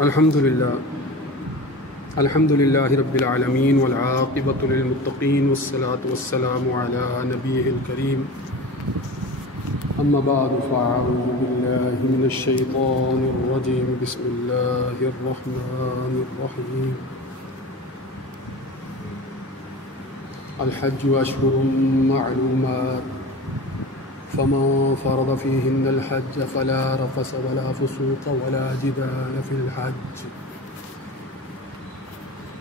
الحمد لله رب العالمين والعاقبة للمتقين والصلاة والسلام على نبيه الكريم أما بعد فأعوذ بالله من الشيطان الرجيم بسم الله الرحمن الرحيم الحج أشهر معلومات فمن فرض فيهن الحج فلا رفث ولا فسوق ولا جدال في الحج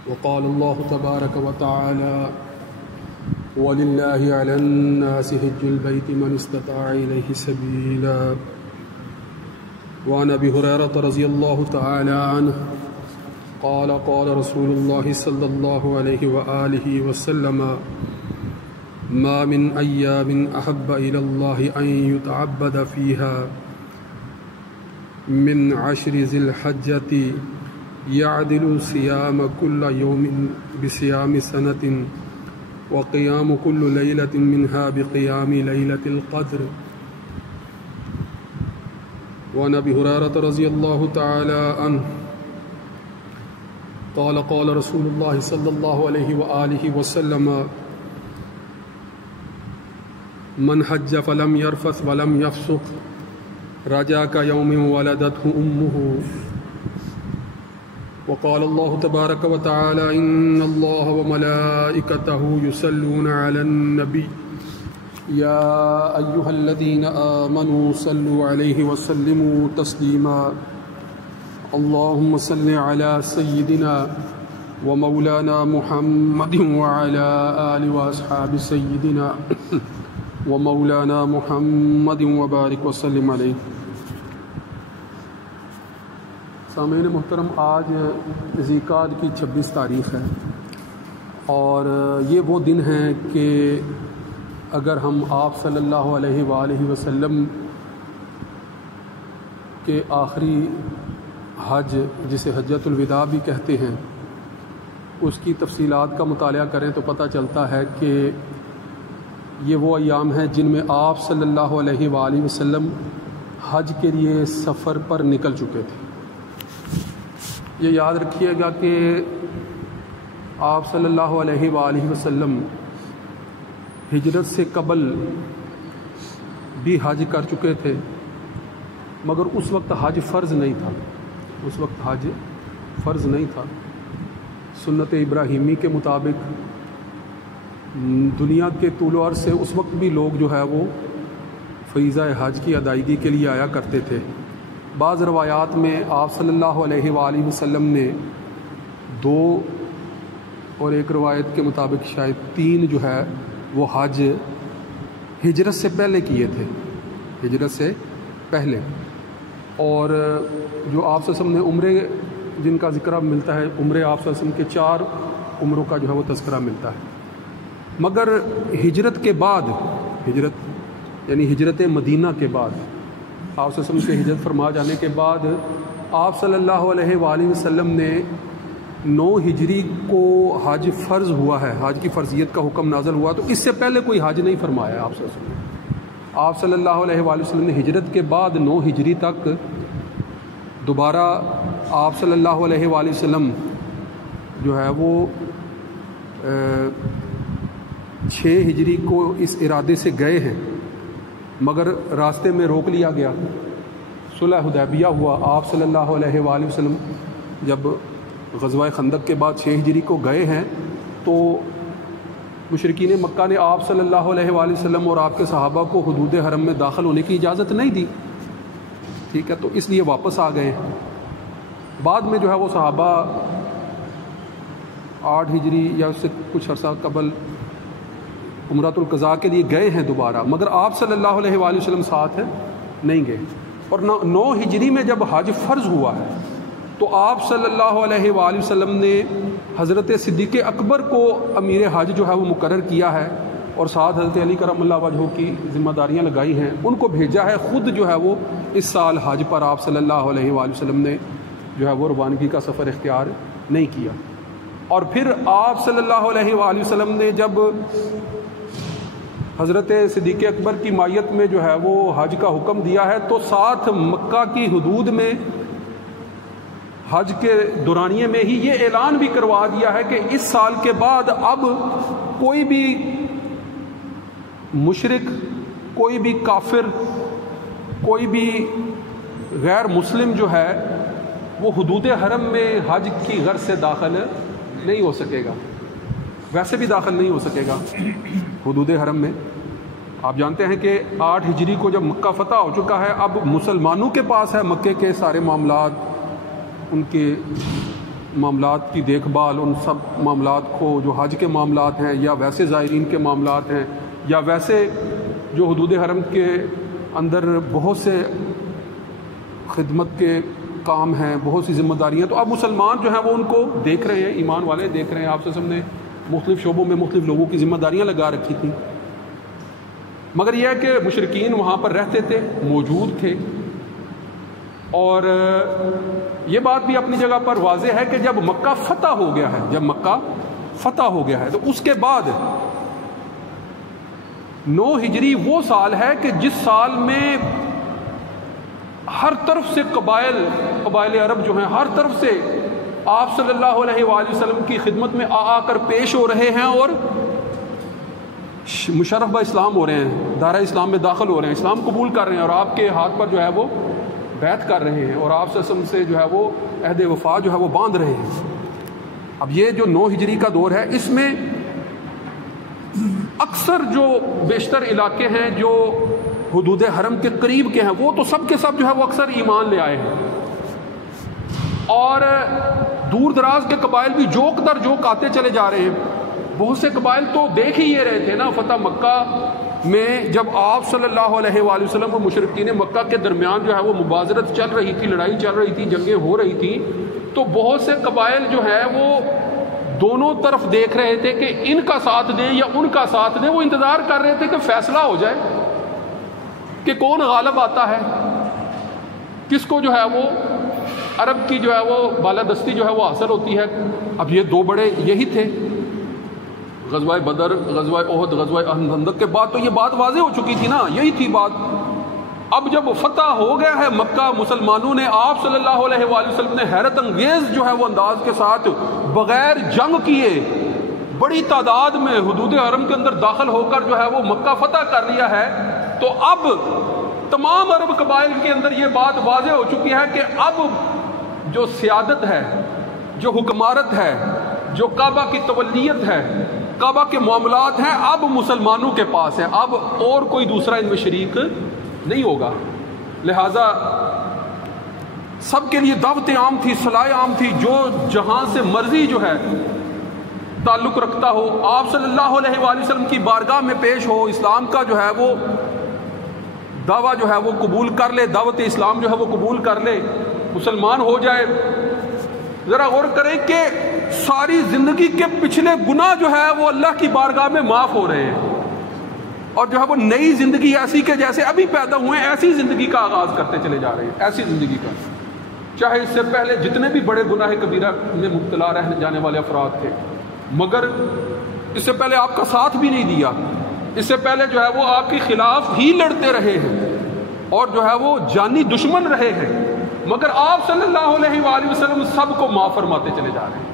وقال الله تبارك وتعالى ولله على الناس حج البيت من استطاع إليه سبيلا وعن أبي هريرة رضي الله تعالى عنه قال قال رسول الله صلى الله عليه وآله وسلم ما من أيام أحب إلى الله أن يتعبد فيها من 10 ذي الحجة يعدل صيام كل يوم بصيام سنة وقيام كل ليلة منها بقيام ليلة القدر. وعن أبي هريرة رضي الله تعالى عنه قال قال رسول الله صلى الله عليه وآله وسلم من حج فلم يرفث ولم يفسق رجع كيوم ولدته أمه. وقال الله تبارك وتعالى إن الله وملائكته يصلون على النبي يا أيها الذين آمنوا صلوا عليه وسلموا تسليما اللهم صل على سيدنا ومولانا محمد وعلى آل وأصحاب سيدنا ومولانا محمد وبارک وسلم علیہ. سامعین محترم، آج ذی القعدہ کی 26 تاریخ ہے اور یہ وہ دن ہیں کہ اگر ہم آپ صلی اللہ علیہ وآلہ وسلم کے آخری حج، جسے حجۃ الوداع بھی کہتے ہیں، اس کی تفصیلات کا مطالعہ کریں تو پتہ چلتا ہے کہ یہ وہ ایام ہیں جن میں آپ صلی اللہ علیہ وآلہ وسلم حج کے لیے سفر پر نکل چکے تھے. یہ یاد رکھیے گا کہ آپ صلی اللہ علیہ وآلہ وسلم ہجرت سے قبل بھی حج کر چکے تھے، مگر اس وقت حج فرض نہیں تھا. سنت ابراہیمی کے مطابق دنیا کے طول و عرض سے اس وقت بھی لوگ جو ہے وہ فریضہ حج کی ادائیگی کے لیے آیا کرتے تھے. بعض روایات میں آپ صلی اللہ علیہ وآلہ وسلم نے 2 اور ایک روایت کے مطابق شاید 3 جو ہے وہ حج ہجرت سے پہلے کیے تھے، اور جو آپ صلی اللہ علیہ وسلم نے عمرے جن کا ذکر ملتا ہے، عمرے آپ صلی اللہ علیہ وسلم کے 4 عمروں کا جو ہے وہ تذکرہ ملتا ہے. مگر ہجرت کے بعد، ہجرت مدینہ کے بعد، آپ صلی اللہ علیہ وسلم کے ہجرت فرما جانے کے بعد آپ صلی اللہ علیہ وآلہ وسلم نے 9 ہجری کو حج فرض ہوا ہے، حج کی فرضیت کا حکم نازل ہوا. تو اس سے پہلے کوئی حج نہیں فرمایا آپ صلی اللہ علیہ وسلم. آپ صلی اللہ علیہ وآلہ وسلم نے ہجرت کے بعد 9 ہجری تک دوبارہ آپ صلی اللہ علیہ وآلہ وسلم جو ہے وہ 6 ہجری کو اس ارادے سے گئے ہیں، مگر راستے میں روک لیا گیا. صلح حدیبیہ ہوا. آپ صلی اللہ علیہ وآلہ وسلم جب غزوہ خندق کے بعد 6 ہجری کو گئے ہیں تو مشرکین مکہ نے آپ صلی اللہ علیہ وآلہ وسلم اور آپ کے صحابہ کو حدود حرم میں داخل ہونے کی اجازت نہیں دی. ٹھیک ہے، تو اس لیے واپس آ گئے. بعد میں جو ہے وہ صحابہ 8 ہجری یا اس سے کچھ عرصہ قبل عمرۃ القضاء کے لیے گئے ہیں دوبارہ، مگر آپ صلی اللہ علیہ وآلہ وسلم ساتھ نہیں گئے. اور 9 ہجری میں جب حج فرض ہوا ہے تو آپ صلی اللہ علیہ وآلہ وسلم نے حضرت صدیق اکبر کو امیر حج جو ہے وہ مقرر کیا ہے، اور ساتھ حضرت علی کرم اللہ وجہہ کی ذمہ داریاں لگائی ہیں، ان کو بھیجا ہے. خود جو ہے وہ اس سال حج پر آپ صلی اللہ علیہ وآلہ وسلم نے جو ہے وہ روانگی کا سفر اختیار نہیں کیا. اور پھر آپ صلی اللہ علیہ وآلہ وسلم نے جب حضرت صدیق اکبر کی مائیت میں جو ہے وہ حج کا حکم دیا ہے تو ساتھ مکہ کی حدود میں حج کے دورانیے میں ہی یہ اعلان بھی کروا دیا ہے کہ اس سال کے بعد اب کوئی بھی مشرک، کوئی بھی کافر، کوئی بھی غیر مسلم جو ہے وہ حدود حرم میں حج کی غرض سے داخل نہیں ہو سکے گا، ویسے بھی داخل نہیں ہو سکے گا حدود حرم میں۔ آپ جانتے ہیں کہ 8 ہجری کو جب مکہ فتح ہو چکا ہے، اب مسلمانوں کے پاس ہے مکے کے سارے معاملات، ان کے معاملات کی دیکھ بھال، ان سب معاملات کو جو حج کے معاملات ہیں یا ویسے زائرین کے معاملات ہیں یا ویسے جو حدود حرم کے اندر بہت سے خدمت کے کام ہیں، بہت سی ذمہ داریاں، تو اب مسلمان جو ہیں وہ ان کو دیکھ رہے ہیں، ایمان والے دیکھ رہے ہیں۔ آپ سے ہم نے مختلف شعبوں میں مختلف لوگوں کی ذمہ داریاں لگا رکھی تھیں، مگر یہ ہے کہ مشرکین وہاں پر رہتے تھے، موجود تھے، اور یہ بات بھی اپنی جگہ پر واضح ہے کہ جب مکہ فتح ہو گیا ہے، جب مکہ فتح ہو گیا ہے تو اس کے بعد 9 ہجری وہ سال ہے کہ جس سال میں ہر طرف سے قبائل عرب جو ہیں ہر طرف سے آپ صلی اللہ علیہ وآلہ وسلم کی خدمت میں آ کر پیش ہو رہے ہیں اور مشرف با اسلام ہو رہے ہیں، دائرہ اسلام میں داخل ہو رہے ہیں، اسلام قبول کر رہے ہیں، اور آپ کے ہاتھ پر جو ہے وہ بیعت کر رہے ہیں، اور آپ سے جو ہے وہ عہد وفا جو ہے وہ باندھ رہے ہیں۔ اب یہ جو 9 ہجری کا دور ہے، اس میں اکثر جو بیشتر علاقے ہیں جو حدود حرم کے قریب کے ہیں، وہ تو سب کے سب جو ہے وہ اکثر ایمان لے آئے ہیں، اور دور دراز کے قبائل بھی جوک در جوک آتے چلے جا رہے ہیں۔ بہت سے قبائل تو دیکھ ہی یہ رہے تھے نا، فتح مکہ میں جب آپ صلی اللہ علیہ وآلہ وسلم اور مشرکین مکہ کے درمیان جو ہے وہ مبازرت چل رہی تھی، لڑائی چل رہی تھی، جنگیں ہو رہی تھی، تو بہت سے قبائل جو ہے وہ دونوں طرف دیکھ رہے تھے کہ ان کا ساتھ دیں یا ان کا ساتھ دیں۔ وہ انتظار کر رہے تھے کہ فیصلہ ہو جائے کہ کون غالب آتا ہے، کس کو جو ہے وہ عرب کی جو ہے وہ بالادستی جو ہے وہ حاصل ہوتی ہے۔ اب یہ 2 بڑے یہی تھے، غزوہ بدر، غزوہ احد، غزوہ خندق کے بعد تو یہ بات واضح ہو چکی تھی نا، یہی تھی بات۔ اب جب فتح ہو گیا ہے مکہ، مسلمانوں نے آپ صلی اللہ علیہ وآلہ وسلم نے حیرت انگیز جو ہے وہ انداز کے ساتھ بغیر جنگ کیے بڑی تعداد میں حدود حرم کے اندر داخل ہو کر جو ہے وہ مکہ فتح کر لیا ہے، تو اب تمام عرب قبائل کے اندر یہ بات واضح ہو چکی ہے کہ اب جو سیادت ہے، جو حکمارت ہے، جو کعبہ کی تولیت ہے، کعبہ کے معاملات ہیں، اب مسلمانوں کے پاس ہے، اب اور کوئی دوسرا ان میں شریک نہیں ہوگا۔ لہذا سب کے لیے دعوت عام تھی، صلاح عام تھی، جو جہاں سے مرضی جو ہے تعلق رکھتا ہو، آپ صلی اللہ علیہ وآلہ وسلم کی بارگاہ میں پیش ہو، اسلام کا جو ہے وہ دعویٰ جو ہے وہ قبول کر لے، دعوت اسلام جو ہے وہ قبول کر لے، مسلمان ہو جائے۔ ذرا غور کریں کہ ساری زندگی کے پچھلے گناہ جو ہے وہ اللہ کی بارگاہ میں معاف ہو رہے ہیں، اور جو ہے وہ نئی زندگی ایسی کہ جیسے ابھی پیدا ہوئے ہیں ایسی زندگی کا آغاز کرتے چلے جا رہے ہیں، ایسی زندگی کا، چاہے اس سے پہلے جتنے بھی بڑے گناہ کبیرہ میں مبتلا رہ جانے والے افراد تھے، مگر اس سے پہلے آپ کا ساتھ بھی نہیں دیا، اس سے پہلے جو ہے وہ آپ کے خلاف ہی لڑتے رہے ہیں اور جو ہے وہ جانی دشمن رہے ہیں، مگر آپ صلی اللہ علیہ وآلہ وسلم سب کو معاف فرماتے چلے جا رہے ہیں۔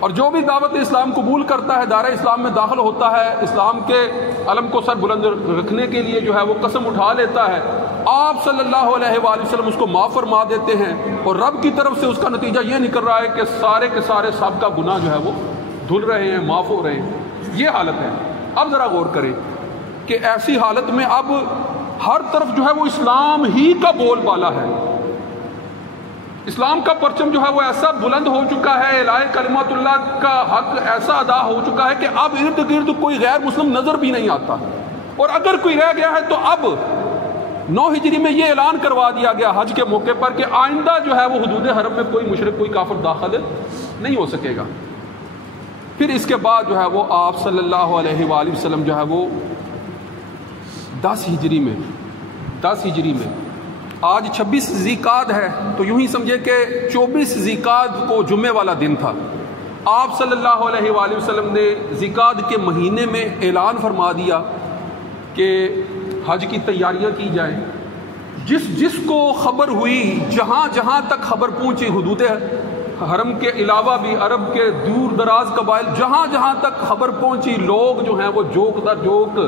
اور جو بھی دعوت اسلام قبول کرتا ہے، دائرہ اسلام میں داخل ہوتا ہے، اسلام کے علم کو سر بلند رکھنے کے لیے جو ہے وہ قسم اٹھا لیتا ہے، آپ صلی اللہ علیہ وآلہ وسلم اس کو معاف فرما دیتے ہیں، اور رب کی طرف سے اس کا نتیجہ یہ نکل رہا ہے کہ سارے کے سارے سب کا گناہ جو ہے وہ دھل رہے ہیں، معاف ہو رہے ہیں۔ یہ حالت ہے۔ اب ذرا غور کریں کہ ایسی حالت میں اب ہر طرف جو ہے وہ اسلام ہی کا بول بالا ہے، اسلام کا پرچم جو ہے وہ ایسا بلند ہو چکا ہے، اعلاء کلمات اللہ کا حق ایسا ادا ہو چکا ہے کہ اب ارد گرد کوئی غیر مسلم نظر بھی نہیں آتا، اور اگر کوئی رہ گیا ہے تو اب 9 ہجری میں یہ اعلان کروا دیا گیا حج کے موقع پر کہ آئندہ جو ہے وہ حدود حرم میں کوئی مشرک، کوئی کافر داخل نہیں ہو سکے گا۔ پھر اس کے بعد جو ہے وہ آپ صلی اللہ علیہ وآلہ وسلم جو ہے وہ 10 ہجری میں آج 26 ذیقعد ہے، تو یوں ہی سمجھے کہ 24 ذیقعد کو جمعے والا دن تھا، آپ صلی اللہ علیہ وآلہ وسلم نے ذیقعد کے مہینے میں اعلان فرما دیا کہ حج کی تیاریاں کی جائیں۔ جس کو خبر ہوئی، جہاں جہاں تک خبر پہنچی، حدود حرم کے علاوہ بھی عرب کے دور دراز قبائل جہاں جہاں تک خبر پہنچی، لوگ جو ہیں وہ جوک در جوک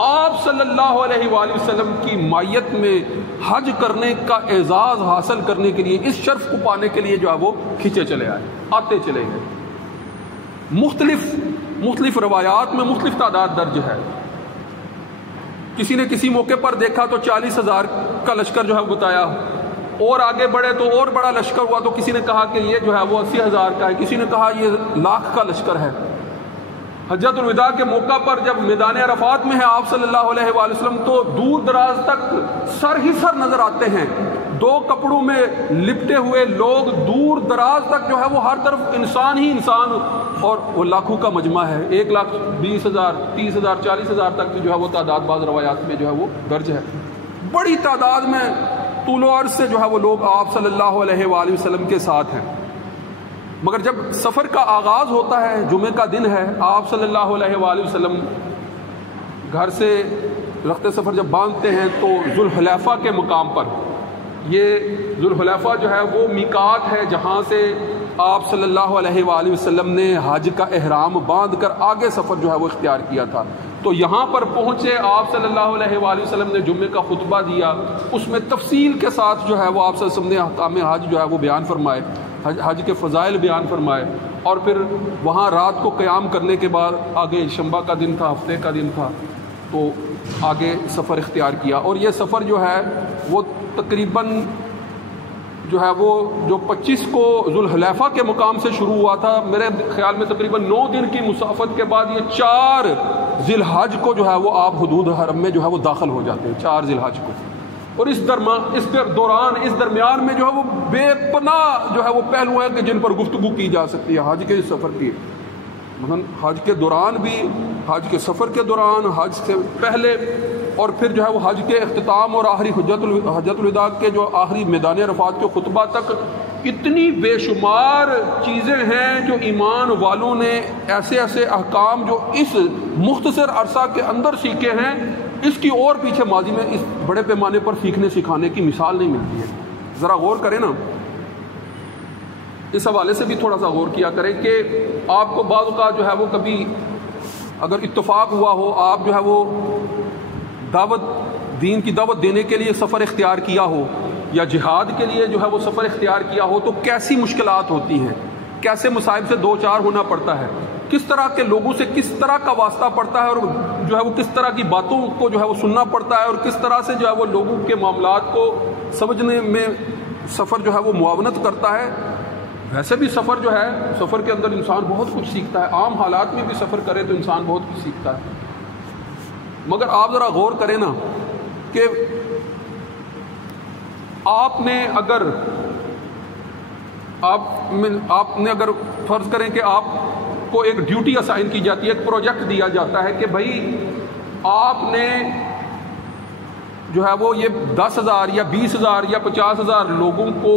آپ صلی اللہ علیہ وآلہ وسلم کی مائیت میں حج کرنے کا اعزاز حاصل کرنے کے لیے، اس شرف کو پانے کے لیے جو ہے وہ کھینچے چلے آئے، آتے چلے گئے۔ مختلف روایات میں مختلف تعداد درج ہے۔ کسی نے کسی موقع پر دیکھا تو 40,000 کا لشکر جو ہے بتایا، اور آگے بڑھے تو اور بڑا لشکر ہوا تو کسی نے کہا کہ یہ جو ہے وہ 80,000 کا ہے، کسی نے کہا یہ 1,00,000 کا لشکر ہے۔ حجۃ الوداع کے موقع پر جب میدان عرفات میں ہے آپ صلی اللہ علیہ وآلہ وسلم، تو دور دراز تک سر ہی سر نظر آتے ہیں، 2 کپڑوں میں لپٹے ہوئے لوگ، دور دراز تک جو ہے وہ ہر طرف انسان ہی انسان، اور وہ لاکھوں کا مجمع ہے، 1,20,000 30,000 40,000 تک جو ہے وہ تعداد بعض روایات میں جو ہے وہ درج ہے۔ بڑی تعداد میں طول و عرض سے جو ہے وہ لوگ آپ صلی اللہ علیہ وآلہ وسلم کے ساتھ ہیں۔ مگر جب سفر کا آغاز ہوتا ہے، جمعے کا دن ہے، آپ صلی اللہ علیہ وآلہ وسلم گھر سے رخت سفر جب باندھتے ہیں تو ذوالحلیفہ کے مقام پر، یہ ذوالحلیفہ جو ہے وہ میقات ہے جہاں سے آپ صلی اللہ علیہ وآلہ وسلم نے حج کا احرام باندھ کر آگے سفر جو ہے وہ اختیار کیا تھا۔ تو یہاں پر پہنچے آپ صلی اللہ علیہ وآلہ وسلم نے جمعے کا خطبہ دیا، اس میں تفصیل کے ساتھ جو ہے وہ آپ صلی اللہ علیہ وسلم نے احکام حج جو ہے وہ بیان فرمائے، حج کے فضائل بیان فرمائے، اور پھر وہاں رات کو قیام کرنے کے بعد آگے شنبہ کا دن تھا، ہفتے کا دن تھا، تو آگے سفر اختیار کیا۔ اور یہ سفر جو ہے وہ تقریباً جو ہے وہ جو 25 کو ذوالحلیفہ کے مقام سے شروع ہوا تھا، میرے خیال میں تقریباً 9 دن کی مسافت کے بعد یہ 4 ذی الحج کو جو ہے وہ آپ حدود حرم میں جو ہے وہ داخل ہو جاتے ہیں، 4 ذی الحج کو۔ اور اس درمیان میں جو ہے وہ بے پناہ جو ہے وہ پہلو ہیں کہ جن پر گفتگو کی جا سکتی ہے حج کے سفر کی، مثلا حج کے دوران بھی، حج کے سفر کے دوران، حج سے پہلے، اور پھر جو ہے وہ حج کے اختتام اور آخری حجۃ الوداع کے جو آخری میدان عرفات کے خطبہ تک اتنی بے شمار چیزیں ہیں جو ایمان والوں نے ایسے احکام جو اس مختصر عرصہ کے اندر سیکھے ہیں، اس کی اور پیچھے ماضی میں اس بڑے پیمانے پر سیکھنے سکھانے کی مثال نہیں ملتی ہے۔ ذرا غور کریں نا، اس حوالے سے بھی تھوڑا سا غور کیا کریں کہ آپ کو بعض اوقات جو ہے وہ کبھی اگر اتفاق ہوا ہو، آپ جو ہے وہ دین کی دعوت دینے کے لیے سفر اختیار کیا ہو، یا جہاد کے لیے جو ہے وہ سفر اختیار کیا ہو، تو کیسی مشکلات ہوتی ہیں، کیسے مصائب سے 2-4 ہونا پڑتا ہے، کس طرح کے لوگوں سے کس طرح کا واسطہ پڑتا ہے، اور جو ہے وہ کس طرح کی باتوں کو جو ہے وہ سننا پڑتا ہے، اور کس طرح سے جو ہے وہ لوگوں کے معاملات کو سمجھنے میں سفر جو ہے وہ معاونت کرتا ہے۔ ویسے بھی سفر جو ہے، سفر کے اندر انسان بہت کچھ سیکھتا ہے، عام حالات میں بھی سفر کرے تو انسان بہت کچھ سیکھتا ہے۔ مگر آپ ذرا غور کریں نا کہ آپ نے اگر فرض کریں کہ آپ کو ایک ڈیوٹی اسائن کی جاتی ہے، ایک پروجیکٹ دیا جاتا ہے کہ بھائی آپ نے جو ہے وہ یہ 10,000 یا 20,000 یا 50,000 لوگوں کو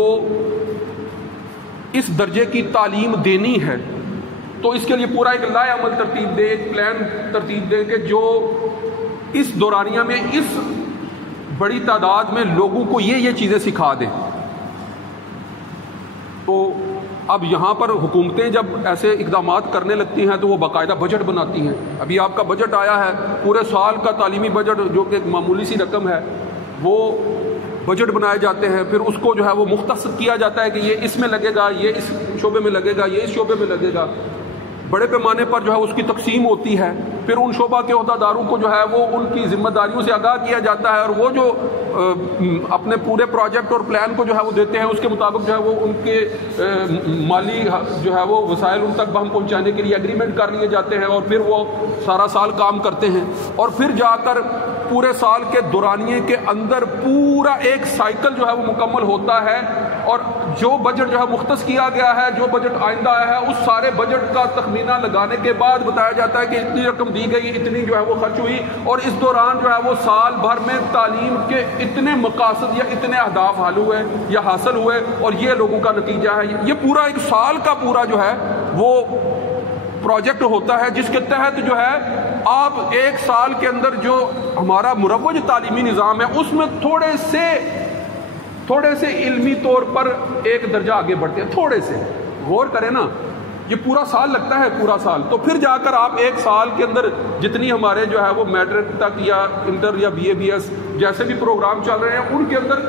اس درجے کی تعلیم دینی ہے، تو اس کے لیے پورا ایک لائحہ عمل ترتیب دے، ایک پلان ترتیب دے کہ جو اس دورانیہ میں اس بڑی تعداد میں لوگوں کو یہ چیزیں سکھا دیں۔ تو اب یہاں پر حکومتیں جب ایسے اقدامات کرنے لگتی ہیں تو وہ باقاعدہ بجٹ بناتی ہیں۔ ابھی آپ کا بجٹ آیا ہے، پورے سال کا تعلیمی بجٹ جو کہ ایک معمولی سی رقم ہے، وہ بجٹ بنائے جاتے ہیں، پھر اس کو جو ہے وہ مختص کیا جاتا ہے کہ یہ اس میں لگے گا، یہ اس شعبے میں لگے گا، یہ اس شعبے میں لگے گا، بڑے پیمانے پر جو ہے اس کی تقسیم ہوتی ہے، پھر ان شعبہ کے عہدیداروں کو جو ہے وہ ان کی ذمہ داریوں سے آگاہ کیا جاتا ہے، اور وہ جو اپنے پورے پروجیکٹ اور پلان کو جو ہے وہ دیتے ہیں، اس کے مطابق جو ہے وہ ان کے مالی جو ہے وہ وسائل ان تک بہم پہنچانے کے لیے ایگریمنٹ کر لیے جاتے ہیں، اور پھر وہ سارا سال کام کرتے ہیں، اور پھر جا کر پورے سال کے دورانیے کے اندر پورا ایک سائیکل جو ہے وہ مکمل ہوتا ہے، اور جو بجٹ جو ہے مختص کیا گیا ہے، جو بجٹ آئندہ آیا ہے، اس سارے بجٹ کا تخمینہ لگانے کے بعد بتایا جاتا ہے کہ اتنی رقم دی گئی، اتنی جو ہے وہ خرچ ہوئی، اور اس دوران جو ہے وہ سال بھر میں تعلیم کے اتنے مقاصد یا اتنے اہداف حل ہوئے یا حاصل ہوئے، اور یہ لوگوں کا نتیجہ ہے۔ یہ پورا ایک سال کا پورا جو ہے وہ پروجیکٹ ہوتا ہے، جس کے تحت جو ہے آپ ایک سال کے اندر جو ہمارا مروج تعلیمی نظام ہے، اس میں تھوڑے سے تھوڑے سے علمی طور پر ایک درجہ آگے بڑھتے ہیں، تھوڑے سے غور کریں نا، یہ پورا سال لگتا ہے، پورا سال، تو پھر جا کر آپ ایک سال کے اندر جتنی ہمارے جو ہے وہ میٹرک تک یا انٹر یا بی اے بی ایس جیسے بھی پروگرام چل رہے ہیں ان کے اندر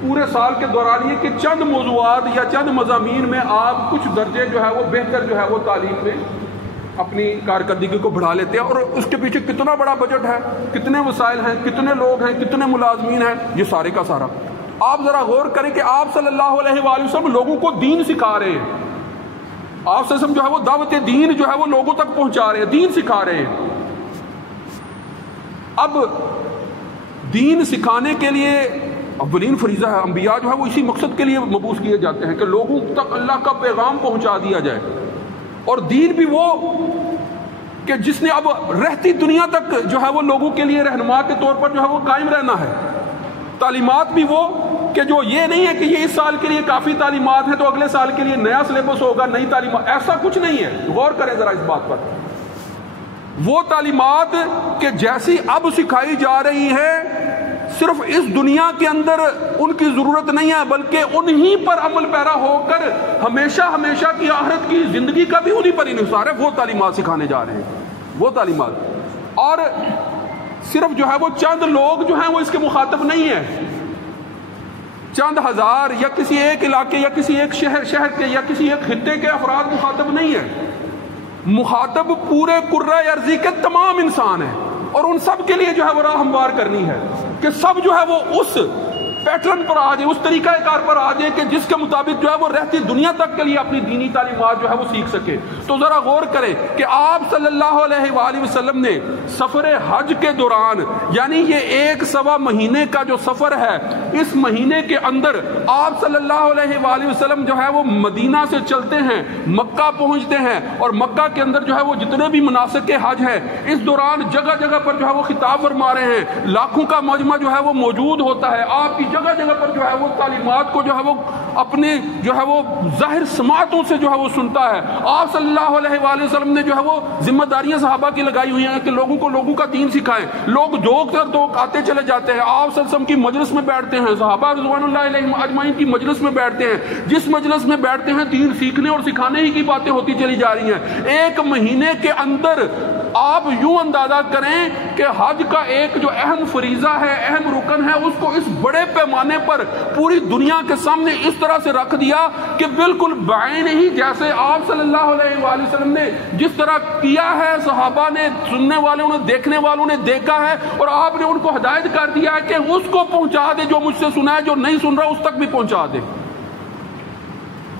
پورے سال کے دوران یہ کہ چند موضوعات یا چند مضامین میں آپ کچھ درجے جو ہے وہ بہتر جو ہے وہ تعلیم میں اپنی کارکردگی کو بڑھا لیتے ہیں، اور اس کے پیچھے کتنا بڑا بجٹ ہے، کتنے وسائل ہیں، کتنے لوگ ہیں، کتنے ملازمین ہیں، یہ سارے کا سارا۔ آپ ذرا غور کریں کہ آپ صلی اللہ علیہ وآلہ وسلم لوگوں کو دین سکھا رہے ہیں، آپ صلی اللہ علیہ وسلم جو ہے وہ دعوت دین جو ہے وہ لوگوں تک پہنچا رہے ہیں، دین سکھا رہے ہیں۔ اب دین سکھانے کے لیے اولین فریضہ ہے، انبیاء جو ہے وہ اسی مقصد کے لیے مبعوث کیے جاتے ہیں کہ لوگوں تک اللہ کا پیغام پہنچا دیا جائے، اور دین بھی وہ کہ جس نے اب رہتی دنیا تک جو ہے وہ لوگوں کے لیے رہنما کے طور پر جو ہے وہ قائم رہنا ہے۔ تعلیمات بھی وہ کہ جو یہ نہیں ہے کہ یہ اس سال کے لیے کافی تعلیمات ہیں تو اگلے سال کے لیے نیا سلیبس ہوگا، نئی تعلیمات، ایسا کچھ نہیں ہے۔ غور کریں ذرا اس بات پر، وہ تعلیمات کہ جیسی اب سکھائی جا رہی ہے صرف اس دنیا کے اندر ان کی ضرورت نہیں ہے، بلکہ انہی پر عمل پیرا ہو کر ہمیشہ ہمیشہ کی آخرت کی زندگی کا بھی انہی پر انحصار ہے، وہ تعلیمات سکھانے جا رہے ہیں، وہ تعلیمات۔ اور صرف جو ہے وہ چند لوگ جو ہیں وہ اس کے مخاطب نہیں ہیں، چند ہزار یا کسی ایک علاقے یا کسی ایک شہر کے یا کسی ایک خطے کے افراد مخاطب نہیں ہیں، مخاطب پورے کرۂ ارضی کے تمام انسان ہیں، اور ان سب کے لیے جو ہے وہ راہ ہموار کرنی ہے کہ سب جو ہے وہ اس پیٹرن پر آ جائے، اس طریقہ کار پر آ جائے کہ جس کے مطابق جو ہے وہ رہتی دنیا تک کے لیے اپنی دینی تعلیمات جو ہے وہ سیکھ سکے۔ تو ذرا غور کریں کہ آپ صلی اللہ علیہ وآلہ وسلم نے سفر حج کے دوران، یعنی یہ 1.25 مہینے کا جو سفر ہے، اس مہینے کے اندر آپ صلی اللہ علیہ وآلہ وسلم جو ہے وہ مدینہ سے چلتے ہیں، مکہ پہنچتے ہیں، اور مکہ کے اندر جو ہے وہ جتنے بھی مناسک حج ہیں اس دوران جگہ جگہ پر جو ہے وہ خطاب فرما رہے ہیں، لاکھوں کا مجمع جو ہے وہ موجود ہوتا ہے، آپ کی جگہ جگہ پر جو ہے وہ تعلیمات کو جو ہے وہ اپنے جو ہے وہ ظاہر سماعتوں سے جو ہے وہ سنتا ہے۔ آپ صلی اللہ علیہ وآلہ وسلم نے جو ہے وہ ذمہ داریاں صحابہ کی لگائی ہوئی ہیں کہ لوگوں کا دین سکھائیں، لوگ دوک آتے چلے جاتے ہیں، آپ صلی اللہ علیہ وسلم کی مجلس میں بیٹھتے ہیں، صحابہ رضوان اللہ علیہم اجمعین کی مجلس میں بیٹھتے ہیں، جس مجلس میں بیٹھتے ہیں دین سیکھنے اور سکھانے ہی کی باتیں ہوتی چلی جا رہی ہیں۔ ایک مہینے کے اندر آپ یوں اندازہ کریں کہ حج کا ایک جو اہم فریضہ ہے، اہم رکن ہے، اس کو اس بڑے پیمانے پر پوری دنیا کے سامنے اس طرح سے رکھ دیا کہ بالکل بعین ہی جیسے آپ صلی اللہ علیہ وآلہ وسلم نے جس طرح کیا ہے، صحابہ نے، سننے والوں نے، دیکھنے والوں نے دیکھا ہے، اور آپ نے ان کو ہدایت کر دیا ہے کہ اس کو پہنچا دے، جو مجھ سے سنا ہے، جو نہیں سن رہا اس تک بھی پہنچا دے۔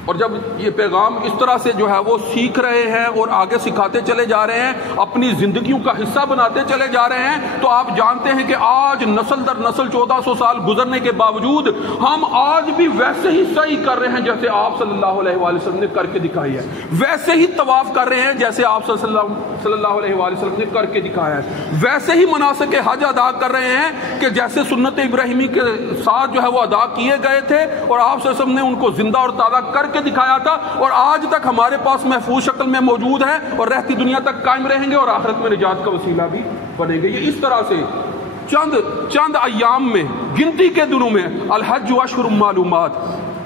اور جب یہ پیغام اس طرح سے جو ہے وہ سیکھ رہے ہیں اور آگے سکھاتے چلے جا رہے ہیں، اپنی زندگیوں کا حصہ بناتے چلے جا رہے ہیں، تو آپ جانتے ہیں کہ آج نسل در نسل 1400 سال گزرنے کے باوجود ہم آج بھی ویسے ہی صحیح کر رہے ہیں جیسے آپ صلی اللہ علیہ وآلہ وسلم نے کر کے دکھائی ہے، ویسے ہی طواف کر رہے ہیں جیسے آپ صلی اللہ علیہ وآلہ وسلم نے کر کے دکھایا ہے، ویسے ہی مناسک حج ادا کر رہے ہیں کہ جیسے سنت ابراہیمی کے ساتھ جو ہے وہ ادا کیے گئے تھے، اور آپ صلی اللہ علیہ وسلم نے ان کو زندہ اور تازہ کر کے دکھایا تھا، اور آج تک ہمارے پاس محفوظ شکل میں موجود ہے اور رہتی دنیا تک قائم رہیں گے اور آخرت میں نجات کا وسیلہ بھی بنیں گے۔ یہ اس طرح سے چند ایام میں، گنتی کے دنوں میں، الحج اشہر معلومات،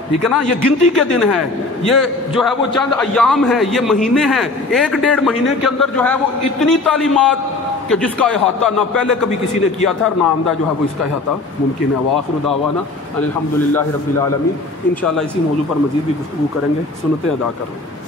ٹھیک ہے نا، یہ گنتی کے دن ہے، یہ جو ہے وہ چند ایام ہیں، یہ مہینے ہیں، 1.5 مہینے کے اندر جو ہے وہ اتنی تعلیمات کہ جس کا احاطہ نہ پہلے کبھی کسی نے کیا تھا اور نہ آمدہ جو ہے وہ اس کا احاطہ ممکن ہے۔ وآخر دعوانا ان الحمدللہ رب العالمین۔ انشاءاللہ اسی موضوع پر مزید بھی گفتگو کریں گے، سنتیں ادا کر رہے ہیں۔